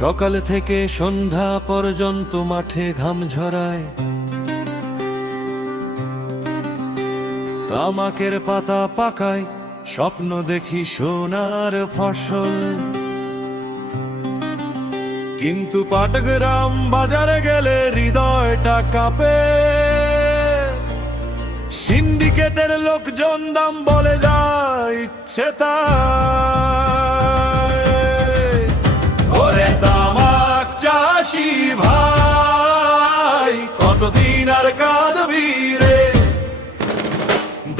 সকাল থেকে সন্ধ্যা পর্যন্ত মাঠে ঘাম ঝরায়, তামাকের পাতা পাকায়, স্বপ্ন দেখি সোনার ফসল। কিন্তু পাটগ্রাম বাজারে গেলে হৃদয়টা কাঁপে, সিন্ডিকেটের লোকজন দাম বলে যায় ইচ্ছে তাই। ওরে তামাক চাষি ভাই, কতদিন আর কাঁদবি রে?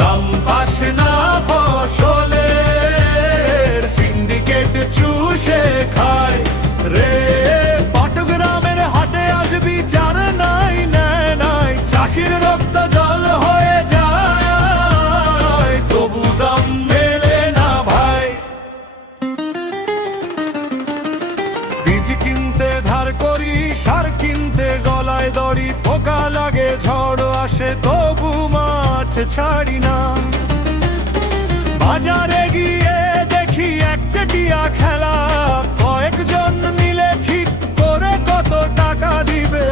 দাম পাস না ফসলের, সিন্ডিকেট চুষে খায় রে। পাটগ্রামের হাটে আজ বিচার নাই, ন্যায় নাই, চাষির রক্ত জল হয়ে যায়, তবু দাম মেলে না ভাই। বীজ কিনতে ধার করি, সার কিনতে গলায় দড়ি, পোকা লাগে ঝড় আসে তবু মাঠ ছাড়ি না। বাজারে গিয়ে দেখি একচেটিয়া খেলা, কয়েকজন মিলে ঠিক করে কত টাকা দিবে।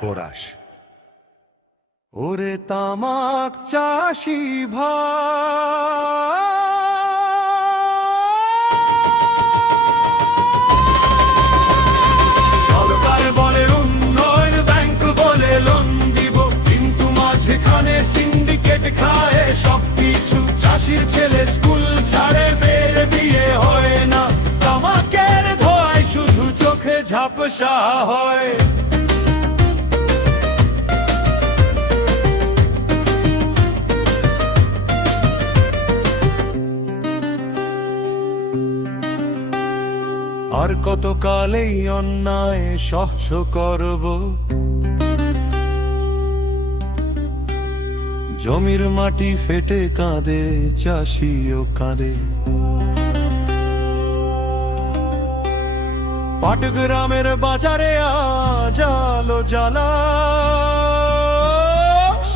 কোরাস ওরে তামাক চাষি ভাই, সরকার বলে উন্নয়ন ব্যাংক বলে লোন দিব, কিন্তু মাঝখানে সিন্ডিকেট খায় সবকিছু। চাষির ছেলে স্কুল ছাড়ে, মেয়ের বিয়ে হয় না, তামাকের ধোঁয়ায় শুধু চোখে ঝাপসা হয়। আর কত কালেই অন্যায় সহ্য করব, জমির মাটি ফেটে কাঁদে, চাষিও কাঁদে। পাটগ্রামের বাজারে আজ আলো জ্বালা,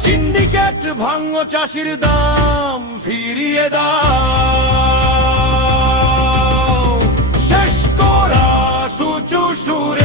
সিন্ডিকেট ভাঙ, চাষির দাম ফিরিয়ে দাও। শেষ করা সুচু সুরে